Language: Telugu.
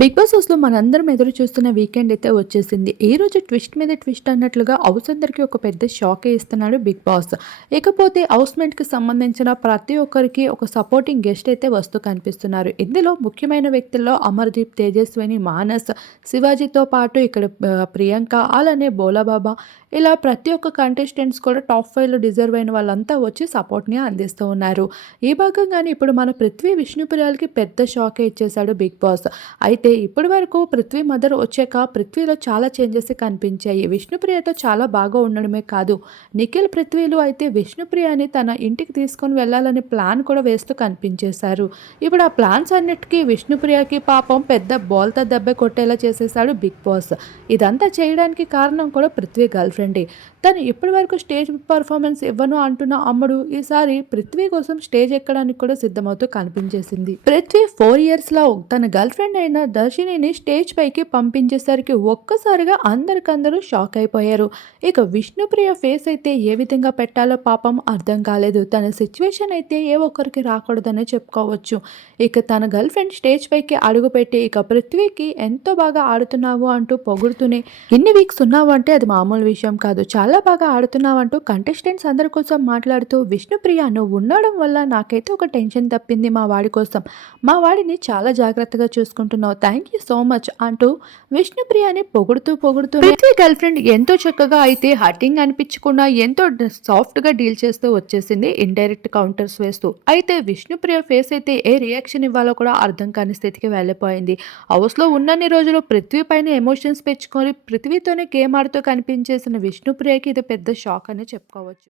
బిగ్ బాస్ హౌస్లో మనందరం ఎదురు చూస్తున్న వీకెండ్ అయితే వచ్చేసింది. ఈ రోజు ట్విస్ట్ మీద ట్విస్ట్ అన్నట్లుగా హౌస్ అందరికీ ఒక పెద్ద షాకే ఇస్తున్నాడు బిగ్ బాస్. ఇకపోతే హౌస్మెంట్కి సంబంధించిన ప్రతి ఒక్కరికి ఒక సపోర్టింగ్ గెస్ట్ అయితే వస్తూ కనిపిస్తున్నారు. ఇందులో ముఖ్యమైన వ్యక్తుల్లో అమర్దీప్ తేజస్విని మానస్ శివాజీతో పాటు ఇక్కడ ప్రియాంక అలానే బోలాబాబా ఇలా ప్రతి ఒక్క కంటెస్టెంట్స్ కూడా టాప్ ఫైవ్లో డిజర్వ్ అయిన వాళ్ళంతా వచ్చి సపోర్ట్ని అందిస్తూ ఉన్నారు. ఈ భాగంగానే ఇప్పుడు మన పృథ్వీ విష్ణుప్రియాలకి పెద్ద షాకే ఇచ్చేశాడు బిగ్ బాస్. అయితే ఇప్పటి వరకు పృథ్వీ మదర్ వచ్చాక పృథ్వీలో చాలా చేంజెస్ కనిపించాయి. విష్ణుప్రియతో చాలా బాగా ఉండడమే కాదు. నిఖిల్ పృథ్వీలు అయితే విష్ణుప్రియని తన ఇంటికి తీసుకొని వెళ్ళాలని ప్లాన్ కూడా వేస్తూ కనిపించేశారు. ఇప్పుడు ఆ ప్లాన్స్ అన్నిటికీ విష్ణుప్రియకి పాపం పెద్ద బోల్తా దెబ్బ కొట్టేలా చేసేసాడు బిగ్ బాస్. ఇదంతా చేయడానికి కారణం కూడా పృథ్వీ గర్ల్ ఫ్రెండ్ తను ఇప్పటి వరకు స్టేజ్ పర్ఫార్మెన్స్ ఇవ్వను అంటున్న అమ్మడు ఈసారి పృథ్వీ కోసం స్టేజ్ ఎక్కడానికి కూడా సిద్ధమవుతూ కనిపించేసింది. పృథ్వీ ఫోర్ ఇయర్స్లో తన గర్ల్ ఫ్రెండ్ అయిన దర్శినిని స్టేజ్ పైకి పంపించేసరికి ఒక్కసారిగా అందరికందరూ షాక్ అయిపోయారు. ఇక విష్ణుప్రియ ఫేస్ అయితే ఏ విధంగా పెట్టాలో పాపం అర్థం కాలేదు. తన సిచ్యువేషన్ అయితే ఏ ఒక్కరికి రాకూడదనే చెప్పుకోవచ్చు. ఇక తన గర్ల్ ఫ్రెండ్ స్టేజ్ పైకి అడుగుపెట్టి ఇక పృథ్వీకి ఎంతో బాగా ఆడుతున్నావు అంటూ పొగుడుతూనే ఇన్ని వీక్స్ ఉన్నావు అంటే అది మామూలు విషయం. కాదు. చాలా బాగా ఆడుతున్నావు అంటూ కంటెస్టెంట్స్ అందరి కోసం మాట్లాడుతూ విష్ణుప్రియ నువ్వు ఉండడం వల్ల నాకైతే ఒక టెన్షన్ తప్పింది మా వాడి కోసం. మా వాడిని చాలా జాగ్రత్తగా చూసుకుంటున్నావు. థ్యాంక్ యూ సో మచ్ అంటూ విష్ణుప్రియని పొగుడుతూ పొగుడుతూ పృథ్వీ గర్ల్ ఫ్రెండ్ ఎంతో చక్కగా అయితే హర్టింగ్ అనిపించకుండా ఎంతో సాఫ్ట్గా డీల్ చేస్తూ వచ్చేసింది ఇండైరెక్ట్ కౌంటర్స్ వేస్తూ. అయితే విష్ణుప్రియ ఫేస్ అయితే ఏ రియాక్షన్ ఇవ్వాలో కూడా అర్థం కాని స్థితికి వెళ్ళిపోయింది. హౌస్లో ఉన్నన్ని రోజులు పృథ్వీ పైన ఎమోషన్స్ పెంచుకొని పృథ్వీతోనే గేమ్ ఆడుతూ కనిపించేసిన విష్ణుప్రియకి ఇది పెద్ద షాక్ అని చెప్పుకోవచ్చు.